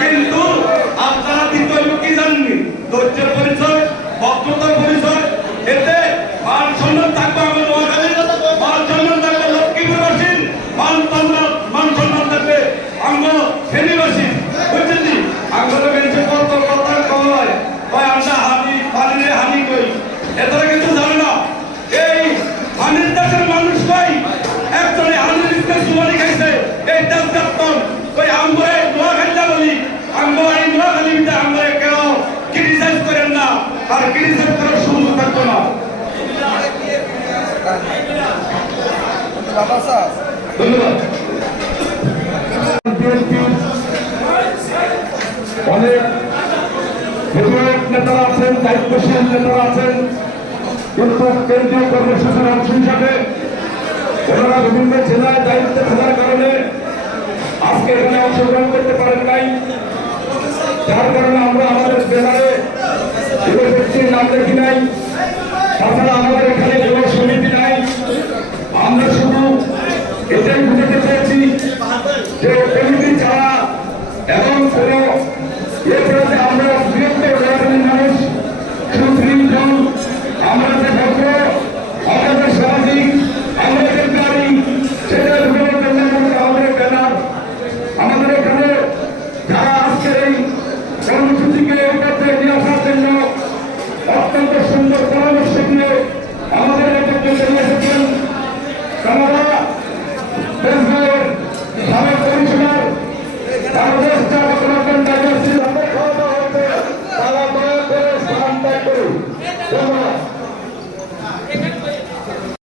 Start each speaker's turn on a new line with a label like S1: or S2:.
S1: কিন্তু আপনারা দ্বিতীয় কি জাননি ধৈর্যের আর ক্রিজের কোনো সুযোগ থাকতো না। অনেক বিধায়ক নেতারা আছেন, দায়িত্বশীল আছেন, কিন্তু কেন্দ্রীয় কর্মসূচির অংশ হিসাবে বিভিন্ন জেলায় দায়িত্ব থাকার কারণে আজকে এখানে অংশগ্রহণ করতে পারেন নাই। যার কারণে আমরা সমিতির নাম দেখি নাই? তাছাড়া আমাদের এখানে কোনো সমিতি নাই। আমরা শুধু এটাই বুঝাতে চাইছি যে কমিটি ছাড়া এবং কোনো এতে আমাদের সামাজিক আমরা আমাদের ব্যানার। আমাদের এখানে যারা আজকের এই অত্যন্ত সুন্দর পরামর্শ দিয়ে